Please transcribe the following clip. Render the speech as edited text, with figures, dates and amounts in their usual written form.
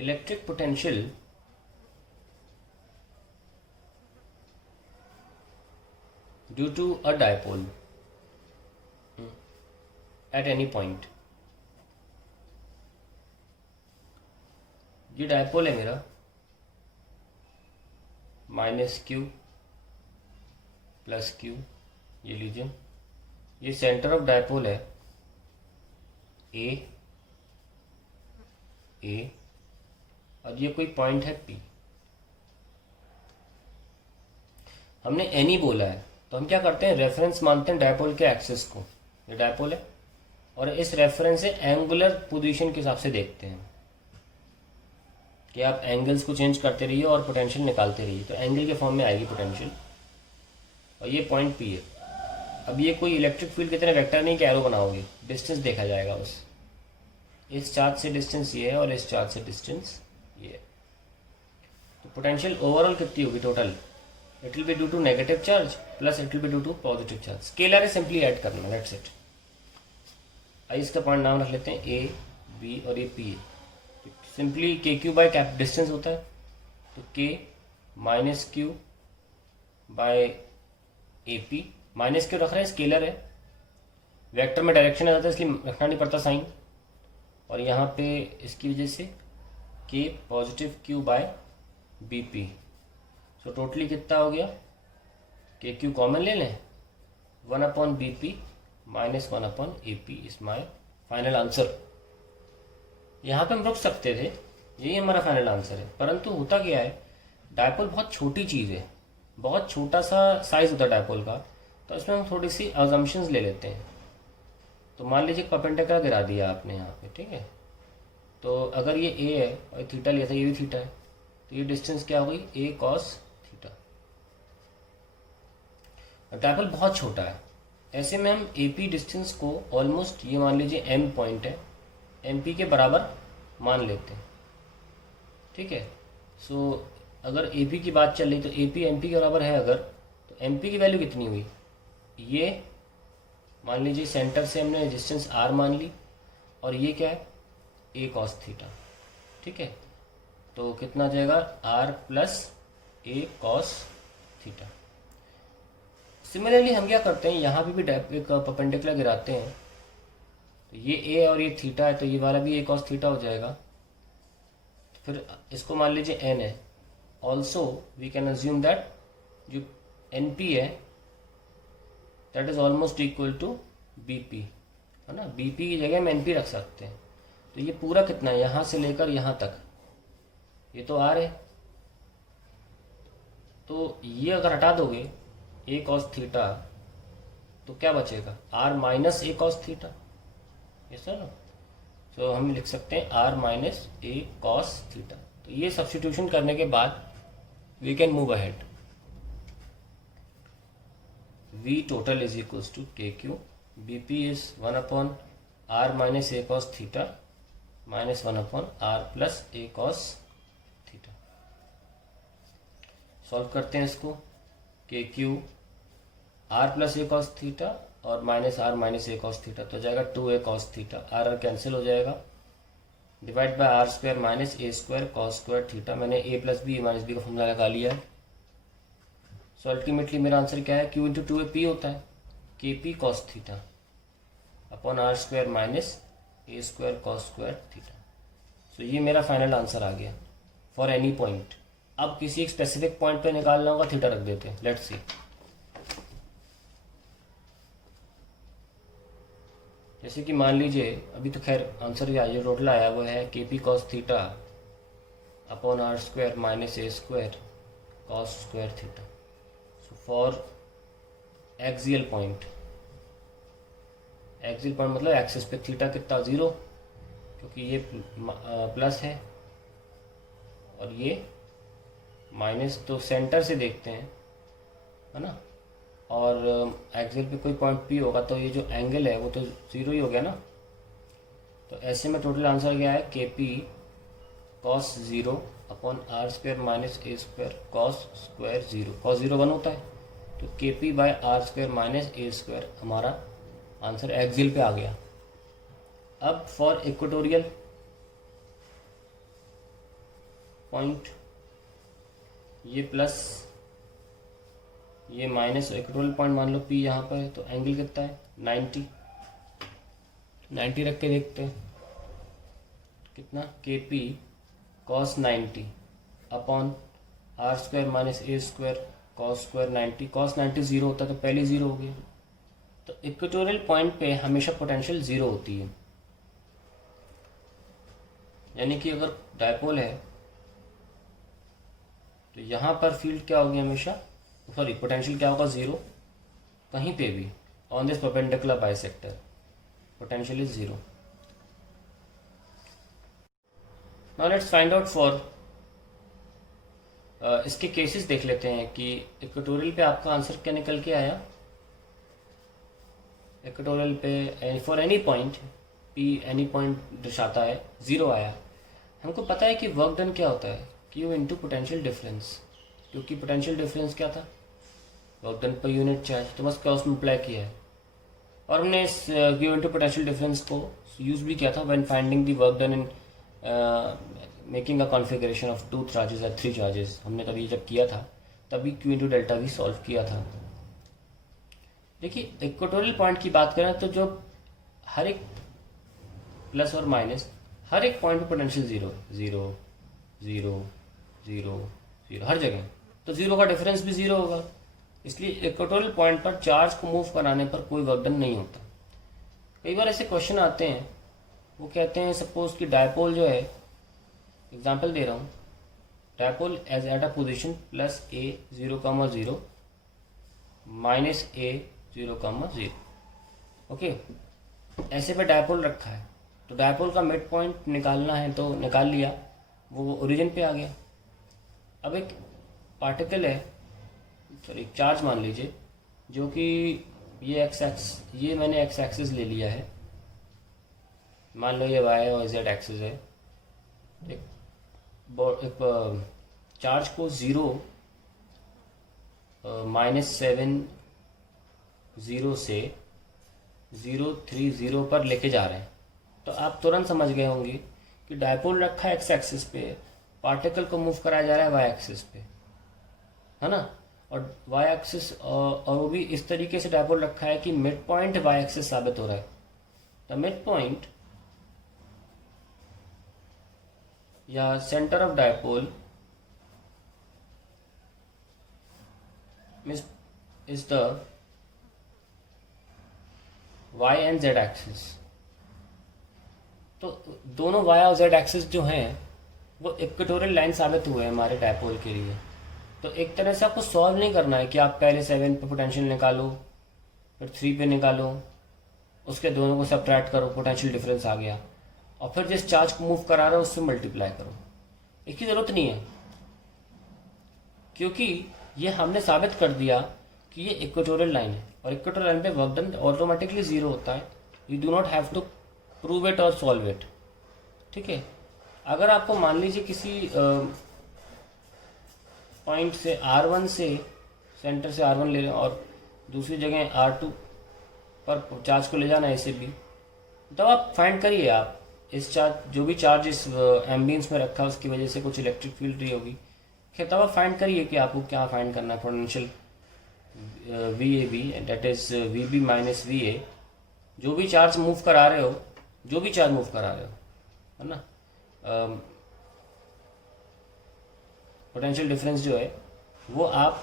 Electric potential due to a dipole at any point. ये dipole है मेरा, minus Q plus Q, ये लीजिए। ये सेंटर ऑफ डायपोल है ए, और ये कोई पॉइंट है पी। हमने एनी बोला है तो हम क्या करते हैं, रेफरेंस मानते हैं डायपोल के एक्सिस को। ये डायपोल है और इस रेफरेंस से एंगुलर पोजीशन के हिसाब से देखते हैं कि आप एंगल्स को चेंज करते रहिए और पोटेंशियल निकालते रहिए, तो एंगल के फॉर्म में आएगी पोटेंशियल। और ये पॉइंट पी है। अब ये कोई इलेक्ट्रिक फील्ड की तरह वेक्टर नहीं कि एरो बनाओगे, डिस्टेंस देखा जाएगा बस। इस चार्ज से डिस्टेंस ये है और इस चार्ज से डिस्टेंस ये है। तो पोटेंशियल ओवरऑल कितनी होगी total, it will be due to negative charge plus it will be due to positive charge. Scalar है, सिंपली ऐड करना, लेट्स इट। आइए इसका पॉइंट नाम रख लेते हैं ए बी और ये पी है। सिंपली के क्यू बाय कैप डिस्टेंस होता है, तो K minus Q by A P. Minus Q रख रहे हैं, स्केलर है, वेक्टर में डायरेक्शन आ जाता है इसलिए रखना नहीं पड़ता साइन। और यहाँ पे इसकी वजह से K positive Q by B P. So totally कितना हो गया, के क्यू कॉमन ले लें, 1/bp minus 1/ap is my final answer. यहाँ पे हम रुक सकते थे, यही हमारा फाइनल आंसर है। परंतु होता क्या है, डायपोल बहुत छोटी चीज़ है, बहुत छोटा सा साइज होता है डायपोल का, तो इसमें हम थोड़ी सी अजम्पशंस ले लेते हैं। तो मान लीजिए परपेंडिकुलर गिरा दिया आपने यहाँ पे, ठीक है। तो अगर ये ए है और थीटा लिया था, ये भी थीटा है, तो ये डिस्टेंस क्या हो गई, ए कॉस थीटा। डायपोल बहुत छोटा है, ऐसे में हम ए पी डिस्टेंस को ऑलमोस्ट, ये मान लीजिए एम पॉइंट है, एम पी के बराबर मान लेते हैं, ठीक है। सो अगर ए पी की बात चल रही तो ए पी एम पी के बराबर है अगर, तो एम पी की वैल्यू कितनी हुई, ये मान लीजिए सेंटर से हमने डिस्टेंस आर मान ली, और ये क्या है, ए कॉस थीटा, ठीक है। तो कितना आ जाएगा, R plus A cos theta. Similarly हम क्या करते हैं, यहाँ पे भी एक परपेंडिकुलर गिराते हैं, तो ये ए और ये थीटा है, तो ये वाला भी ए कॉस थीटा हो जाएगा। तो फिर इसको मान लीजिए एन है, also we can assume that जो एन पी है that is almost equal to B P, है ना। बी पी की जगह हम एन पी रख सकते हैं। तो ये पूरा कितना है, यहाँ से लेकर यहाँ तक, ये तो आर है, तो ये अगर हटा दोगे ए कॉस थीटा, तो क्या बचेगा, R minus A cos theta, ये सर। तो हम लिख सकते हैं R minus A cos theta. तो ये सब्स्टिट्यूशन करने के बाद we can move ahead. V total is equals to KQ, BP is 1/r minus a cos theta minus 1/r plus a cos theta। Solve करते हैं इसको, KQ r plus a cos theta और minus r minus a cos theta, तो जाएगा 2a cos theta, r cancel हो जाएगा, divide by are square minus A square cos square theta. मैंने a plus b minus b का formula लगा लिया है। सो अल्टीमेटली मेरा आंसर क्या है, Q इंटू 2AP होता है, K P cos theta upon are square minus A square cos square theta. So ये मेरा फाइनल आंसर आ गया फॉर एनी पॉइंट। अब किसी एक स्पेसिफिक पॉइंट पे निकालना होगा, थीटा रख देते हैं, लेट्स सी। जैसे कि मान लीजिए, अभी तो खैर आंसर जो टोटल आया वो है K P cos theta upon are square minus A square cos square theta. For axial point, axial point मतलब एक्सिस पे थीटा कितना, 0, क्योंकि ये प्लस है और ये माइनस, तो सेंटर से देखते हैं, है ना। और एक्सियल पे कोई पॉइंट पी होगा तो ये जो एंगल है वो तो 0 ही हो गया ना। तो ऐसे में टोटल आंसर क्या है, K P cos 0 upon are square minus A square cos square 0, cos 0 1 होता है, तो K P by are square minus A square हमारा आंसर एक्सियल पे आ गया। अब फॉर इक्वेटोरियल, पॉइंट, ये प्लस, ये माइनस, इक्वेटोरियल पॉइंट मान लो पी यहाँ पर है, तो एंगल कितना है 90, 90 रख के देखते हैं कितना, K P cos 90 upon are square minus A square cos square 90, cos 90 zero होता है तो पहले जीरो हो गया। तो इक्वेटोरियल पॉइंट पे हमेशा पोटेंशियल जीरो होती है, यानी कि अगर डायपोल है तो यहाँ पर फील्ड क्या होगी हमेशा, सॉरी पोटेंशियल क्या होगा जीरो, कहीं पे भी on this perpendicular bisector potential is zero. Now let's find out for, इसके केसेस देख लेते हैं कि इक्वेटोरियल पे आपका आंसर क्या निकल के आया। इक्वेटोरियल पे for any point P any point दर्शाता है, जीरो आया। हमको पता है कि वर्क डन क्या होता है, Q इंटू पोटेंशियल डिफरेंस, क्योंकि पोटेंशियल डिफरेंस क्या था, work done per unit charge, तो बस क्रॉस मल्टीप्लाई किया है। और हमने इस Q इंटू पोटेंशियल डिफरेंस को यूज भी किया था when finding the work done in making a configuration of 2 charges या 3 चार्जेस। हमने तभी जब किया था तभी Q इंटू डेल्टा भी सॉल्व किया था। देखिए इक्वेटोरियल पॉइंट की बात करें तो जो हर एक प्लस और माइनस हर एक पॉइंट पे potential zero zero zero zero zero हर जगह, तो जीरो का डिफरेंस भी जीरो होगा। इसलिए इक्वेटोरियल पॉइंट पर चार्ज को मूव कराने पर कोई वर्क डन नहीं होता। कई बार ऐसे क्वेश्चन आते हैं, वो कहते हैं सपोज कि डायपोल जो है, एग्जांपल दे रहा हूँ, dipole as at a position plus A 0,0 minus A 0,0, okay, ऐसे पे डायपोल रखा है, तो डायपोल का मिड पॉइंट निकालना है तो निकाल लिया, वो ओरिजिन पे आ गया। अब एक पार्टिकल है, सॉरी चार्ज मान लीजिए, जो कि ये मैंने एक्स एक्सिस ले लिया है, मान लो ये वाई और जेड एक्सिस है। एक चार्ज को 0 -7 से 0,30 पर लेके जा रहे हैं, तो आप तुरंत समझ गए होंगे कि डायपोल रखा है एक्स एक्सिस पे, पार्टिकल को मूव कराया जा रहा है वाई एक्सिस पे, है ना, और वाई एक्सिस और वो भी इस तरीके से डायपोल रखा है कि मिड पॉइंट वाई एक्सिस साबित हो रहा है। द मिड पॉइंट या centre of dipole is the y and z axis. तो दोनों y और z एक्सिस जो हैं वो इक्वेटोरियल लाइन साबित हुए हैं हमारे डायपोल के लिए। तो एक तरह से आपको सॉल्व नहीं करना है कि आप पहले 7 पे पोटेंशियल निकालो, फिर 3 पे निकालो, उसके दोनों को सब्ट्रैक्ट करो, पोटेंशियल डिफरेंस आ गया, और फिर जिस चार्ज को मूव करा रहे हो उससे मल्टीप्लाई करो। इसकी ज़रूरत नहीं है, क्योंकि ये हमने साबित कर दिया कि ये इक्वेटोरियल लाइन है, और इक्वेटोरियल लाइन पे वर्क डन ऑटोमेटिकली जीरो होता है। You do not have to prove it और सॉल्व इट, ठीक है। अगर आपको मान लीजिए किसी पॉइंट से R1 से सेंटर से R1 ले रहे हैं और दूसरी जगह R2 पर चार्ज को ले जाना है इसे भी, तब आप फाइंड करिए, आप इस चार्ज जो भी चार्ज इस एम्बियंस में रखा है उसकी वजह से कुछ इलेक्ट्रिक फील्ड रही होगी, तब आप फाइंड करिए कि आपको क्या फाइंड करना है, potential VAB that is VB minus VA, जो भी चार्ज मूव करा रहे हो, है ना, पोटेंशियल डिफरेंस जो है वो आप